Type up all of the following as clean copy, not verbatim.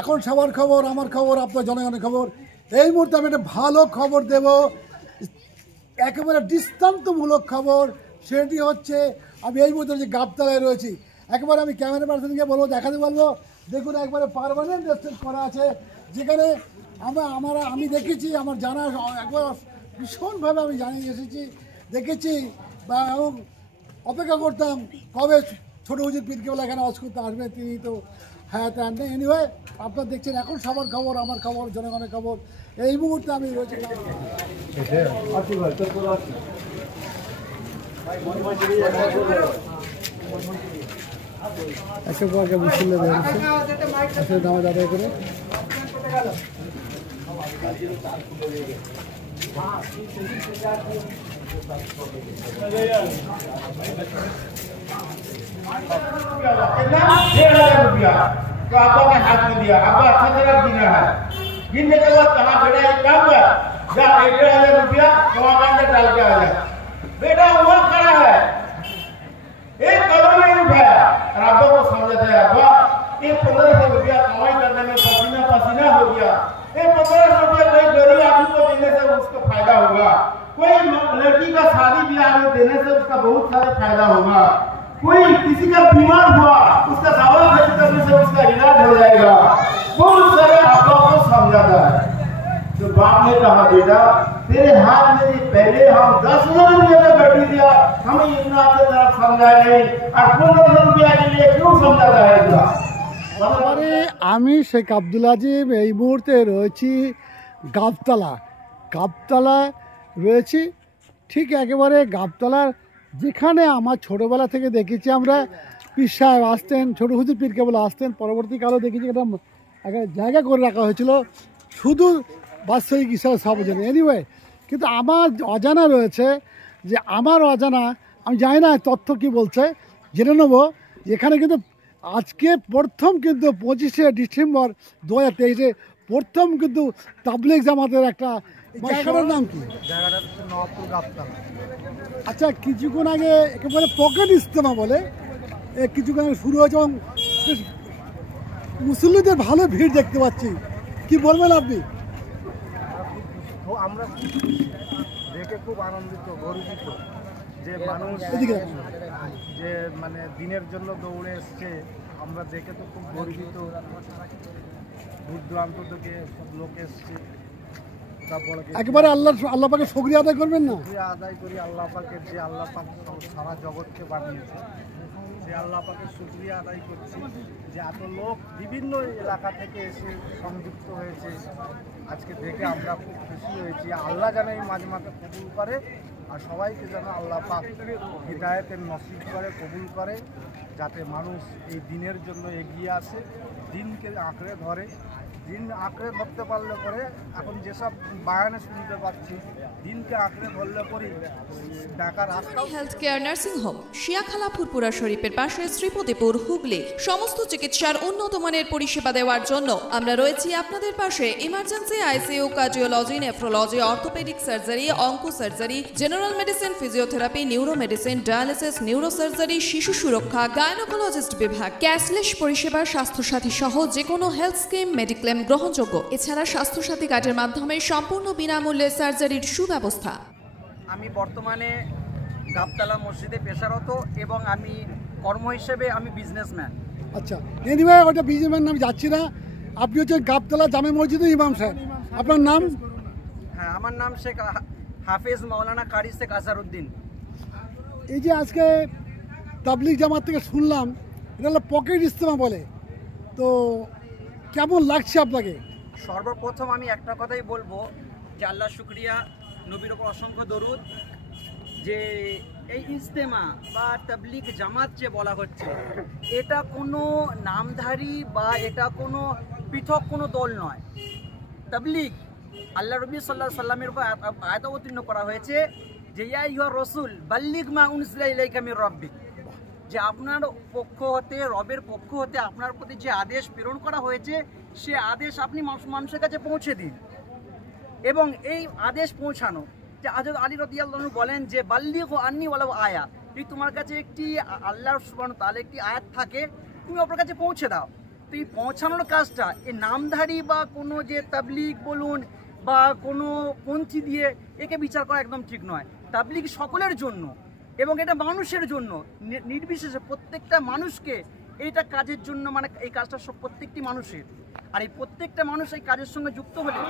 এখন সবার খবর, আমার খবর, আপনার জনগণের খবর। এই মুহূর্তে আমি একটা ভালো খবর দেব, একেবারে দৃষ্টান্তমূলক খবর। সেটি হচ্ছে আমি এই মুহূর্তে যে গাবতলায় রয়েছি, একেবারে আমি ক্যামেরা পার্সনকে বলবো, দেখাতে বলবো, দেখুন একবারে পার্মানেন্ট রেস্টুরেন্ট করা আছে, যেখানে আমি দেখেছি, আমার জানা একবার ভীষণভাবে আমি জানিয়ে এসেছি, দেখেছি বা এবং অপেক্ষা করতাম কবে ছোটো হুজুর পীর কেবলা এখানে ওয়াজ করতে আসবে। তিনি তো হ্যাঁ তা নেই। এনিওয়ে, আপনারা দেখছেন এখন সবার খবর, আমার খবর, জনগণের খবর। এই মুহূর্তে আমি রয়েছি একেবারে মুসল্লি বেরোচ্ছে নামাজ আদায় করে। ₹1,000 तो आपा ने हाथ में दिया, आपा अच्छा तरह गिना है। गिनने के बाद कहा बेटा एक काम कर, जा ₹1,000 कमा के डाल के आ जा। बेटा उमर खड़ा है, एक कदम नहीं उठाया। और अब्बा को समझाता है, अब्बा ये ₹1,500 कमाई करने में पसीना पसीना हो गया। ये ₹1,500 कोई गरीब आदमी को देने से उसका फायदा होगा, कोई लड़की का शादी ब्याह में देने से उसका बहुत सारा फायदा होगा, कोई किसी का बीमार हुआ उसका दवा खर्च करने से उसका इलाज हो जाएगा। बहुत सारे अब्बा को समझाता है। तो बाप ने कहा बेटा तेरे हाथ में पहले हम ₹10,000 का गड्डी दिया, हमें इतना अच्छी तरह समझाया नहीं, और ₹15,000 के लिए क्यों समझाता है इतना। তারপরে আমি শেখ আব্দুল আজিম এই মুহূর্তে রয়েছি গাবতলা রয়েছি, ঠিক একেবারে গাবতলার, যেখানে আমার ছোটোবেলা থেকে দেখেছি আমরা পীর সাহেব আসতেন, ছোটো হুজুর পীর কেবল আসতেন। পরবর্তীকালেও দেখেছি একটা জায়গা করে রাখা হয়েছিল শুধু বাৎসরিক হিসাবে সব জন্য। এনিওয়ে, কিন্তু আমার অজানা রয়েছে, যে আমার অজানা, আমি জানি না তথ্য কি বলছে, জেনে নেবো। এখানে কিন্তু আজকে প্রথম কিন্তু 25শে ডিসেম্বর 2023 প্রথম কিন্তু তাবলিগ জামাতের একটা, জায়গাটার নাম কি? জায়গাটা হচ্ছে নওয়াবপুর গাবতলা। আচ্ছা, কিছুক্ষণ আগে একেবারে পকেট ইজতেমা বলে কিছুক্ষণ আগে শুরু হয়েছে এবং মুসল্লিদের ভালো ভিড় দেখতে পাচ্ছি, কি বলবেন আপনি? আমরা দেখে খুব আনন্দিত, গর্বিত যে মানুষ যে মানে দিনের জন্য দৌড়ে এসছে, আমরা দেখে তো খুব গর্বিত। দূর দূরান্ত থেকে সব লোক এসছে। একেবারে আল্লাহ পাকে শুকরিয়া আদায় করবেন না? শুকরিয়া আদায় করি আল্লাহ পাকের, যে আল্লাহ পাক সারা জগৎকে বানিয়েছে, সে আল্লাহ পাকের শুকরিয়া আদায় করছি যে এত লোক বিভিন্ন এলাকা থেকে এসে সংযুক্ত হয়েছে। আজকে দেখে আমরা খুব খুশি হয়েছি। আল্লাহ যেন এই মাজমাকে কবুল করে, আর সবাইকে যেন আল্লাহ পাক হিদায়াতের নসিব করে, কবুল করে, যাতে মানুষ এই দিনের জন্য এগিয়ে আসে, দিনকে আঁকড়ে ধরে। দিন আঁকড়ে ধরতে পারলে পরে, এখন যেসব বায়ানে শুনতে পাচ্ছি, দিনকে আঁকড়ে ধরলে পরে ঢাকার health care nursing home, Shiakhala Furfura শরীফের পাশে, শ্রীপতিপুর, হুগলি। সমস্ত চিকিৎসার উন্নত মানের পরিষেবা দেওয়ার জন্য আমরা রয়েছি আপনাদের পাশে। Emergency, ICU, cardiology, nephrology, orthopaedic surgery, onco surgery, general medicine, physiotherapy, neuro medicine, dialysis, neuro surgery, শিশু সুরক্ষা, গাইনোকোলজিস্ট বিভাগ, ক্যাশলেস পরিষেবা, স্বাস্থ্যসাথী সহ যে কোনো হেলথ স্কিম, মেডিক্লেম গ্রহণযোগ্য। এছাড়া স্বাস্থ্যসাথী কার্ডের মাধ্যমে সম্পূর্ণ বিনামূল্যে সার্জারির সুব্যবস্থা। আমি বর্তমানে গাবতলা মসজিদে পেশারত এবং আমি কর্ম হিসেবে আমি বিজনেসম্যান। আচ্ছা, এনিওয়ে, ওটা বিজনেসম্যান নাম যাচ্ছি না। আপনি হচ্ছেন গাবতলা জামে মসজিদের ইমাম সাহেব, আপনার নাম? হ্যাঁ, আমার নাম শেখ হাফেজ মাওলানা কারি শেখ আজহারউদ্দিন। এই যে আজকে তাবলিগ জামাত থেকে শুনলাম এটা হলো পকেট ইজতেমা বলে, তো কেমন লাগছে আপনাকে? সর্বপ্রথম আমি একটা কথাই বলবো যে আল্লাহ শুকরিয়া, নবীর ওপর অসংখ্য দরুদ, যে এই ইজতেমা বা তাবলিগ জামাত যে বলা হচ্ছে, এটা কোনো নামধারী বা এটা কোনো পৃথক কোনো দল নয়। তাবলিগ আল্লাহ নবী সাল্লাল্লাহু আলাইহি সাল্লামের উপর আয়াত অবতীর্ণ করা হয়েছে যে ইয়া আইয়ুহার রাসূল বাল্লিগ মা উনজিলা ইলাইকা মির রাব্বিক, যে আপনার পক্ষ হতে, রবের পক্ষ হতে আপনার প্রতি যে আদেশ প্রেরণ করা হয়েছে, সে আদেশ আপনি মানুষের কাছে পৌঁছে দিন। এবং এই আদেশ পৌঁছানো, যে হযরত আলী রাদিয়াল্লাহু আনহু বলেন যে বাল্লিগু আন্নী ওয়ালাউ আয়া, যদি তোমার কাছে একটি আল্লাহর সুবহানাহু ওয়া তাআলা একটি আয়াত থাকে, তুমি অপরের কাছে পৌঁছে দাও। তো এই পৌঁছানোর কাজটা এই নামধারী বা কোনো যে তাবলিগ বলুন বা কোনো পন্থী দিয়ে একে বিচার করা একদম ঠিক নয়। তাবলিগ সকলের জন্য এবং এটা মানুষের জন্য, নির্বিশেষে প্রত্যেকটা মানুষকে এইটা কাজের জন্য, মানে এই কাজটা সব প্রত্যেকটি মানুষের, আর এই প্রত্যেকটা মানুষ এই কাজের সঙ্গে যুক্ত হলে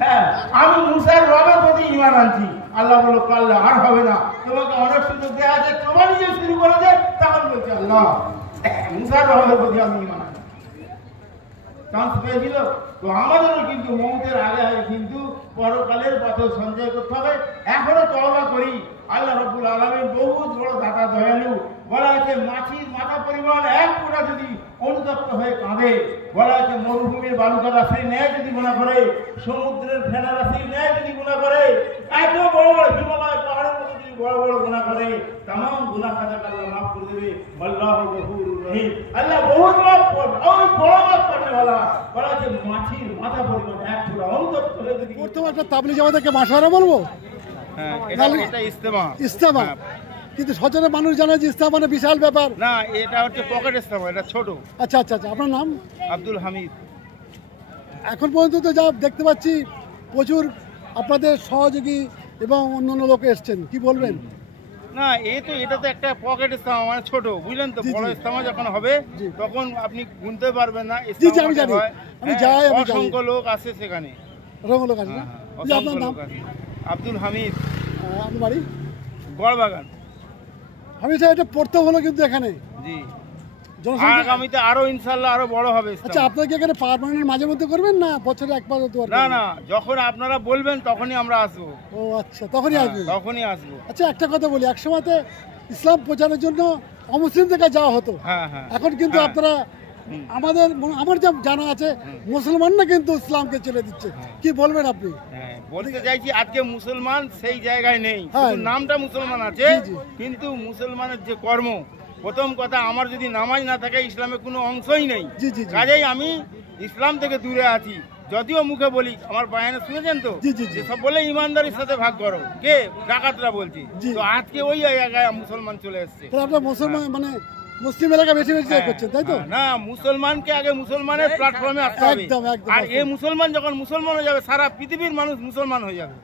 হ্যাঁ, আমি মুসার রবের প্রতি ঈমান আনছি। আল্লাহ বলো পারলে আর হবে না, তোমাকে অনেক সুযোগ দেওয়া আছে, তোমার নিজে শুরু করেছে, তখন বলছে আল্লাহ মুসার রবের প্রতি আমি ঈমান আনছি। চান্স পেয়েছিল তো আমাদেরও কিন্তু মৌতের আগে আগে কিন্তু পরকালের পথে সঞ্চয় করতে হবে। এখনো তওবা করি। আল্লাহ রাব্বুল আলামিন বহুত বড় দাতা দয়ালু। বলা আছে মাছির মাথা পরিমাণ এক ফোঁটা যদি অনুতপ্ত হয়ে কাঁদে, বলা আছে মরুভূমির বালুকা রাশির ন্যায় যদি গুনাহ করে, সমুদ্রের ফেনা রাশির ন্যায় যদি গুনাহ করে, এত বড় বড় হিমালয় পাহাড়ের মতো যদি বড় বড় গুনাহ করে, তামাম গুনাহ খাতাকে আল্লাহ মাফ করে দেবে। আল্লাহু গফুরুর রহিম। আল্লাহ বহুত মাফ করবে, ওই বড় মাফ করবে। বলা আছে মাছির মাথা পরিমাণ এক ফোঁটা অনুতপ্ত হয়ে যদি। প্রথম একটা তাবলিগ জামাতকে মাশওয়ারা বলবো। হ্যাঁ, এটা ইস্তেমা। ইস্তেমা, কিন্তু সচরাচর মানুষ জানে যে ইস্তেমা মানে বিশাল ব্যাপার। না, এটা হচ্ছে পকেট ইস্তেমা, এটা ছোট। আচ্ছা আচ্ছা আচ্ছা, আপনার নাম? আব্দুল হামিদ। এখন পর্যন্ত তো যা দেখতে পাচ্ছি প্রচুর আপনাদের সহযোগী এবং অন্যান্য লোক এসছেন, কি বলবেন? না, এটা তো একটা পকেট ইস্তেমা, মানে ছোট, বুঝলেন তো। বড় ইস্তেমা যখন হবে তখন আপনি গুনতে পারবেন না। জি জি, আমি জানি, আমি যাই, আমি জানি অসংখ্য লোক আছে সেখানে, অসংখ্য লোক আছে। জি, আপনার নাম? আব্দুল হামিদ। আপনার বাড়ি? গড়বাগান। আমি চাই এটা পড়তে হলো কিন্তু এখানে। জি, জনসংখ্যা আগামীতে আরো ইনশাআল্লাহ আরো বড় হবে। আচ্ছা, আপনারা কি এখানে পার্মানেন্ট মাঝে মধ্যে করবেন না বছরে একবার দুবার? না না, যখন আপনারা বলবেন তখনই আমরা আসবো। ও আচ্ছা, তখনই আসবেন? তখনই আসবো। আচ্ছা, একটা কথা বলি, এক সময়তে ইসলাম প্রচারের জন্য অমুসলিমদের কাছে যাওয়া হতো। হ্যাঁ হ্যাঁ। এখন কিন্তু আপনারা আমার যা জানা আছে মুসলমানরা কিন্তু ইসলামকে ছেড়ে দিচ্ছে, কি বলবেন আপনি? হ্যাঁ, বলতে চাইছি আজকে মুসলমান সেই জায়গায় নেই, হ্যাঁ। শুধু নামটা মুসলমান আছে, জি, জি। কিন্তু মুসলমানের যে কর্ম, প্রথম কথা আমার যদি নামাজ না থাকে ইসলামে কোনো অংশই নেই। জি, জি, জি। কাজেই আমি ইসলাম থেকে দূরে আছি। যদিও মুখে বলি, আমার বয়ানে শুনেছেন তো, জি, জি, জি। সব বলে ইমানদারির সাথে ভাগ করো, কে ডাকাতরা বলছি। জি। তো আজকে ওই জায়গায় মুসলমান চলে এসছে। তাহলে আপনার মুসলমান মানে মুসলিম এলাকা বেশি বেশি করছেন, তাই তো? না, মুসলমানকে আগে মুসলমানের প্ল্যাটফর্মে আসতে হবে। একদম, একদম, আর একদম। এই মুসলমান যখন মুসলমান হয়ে যাবে, সারা পৃথিবীর মানুষ মুসলমান হয়ে যাবে।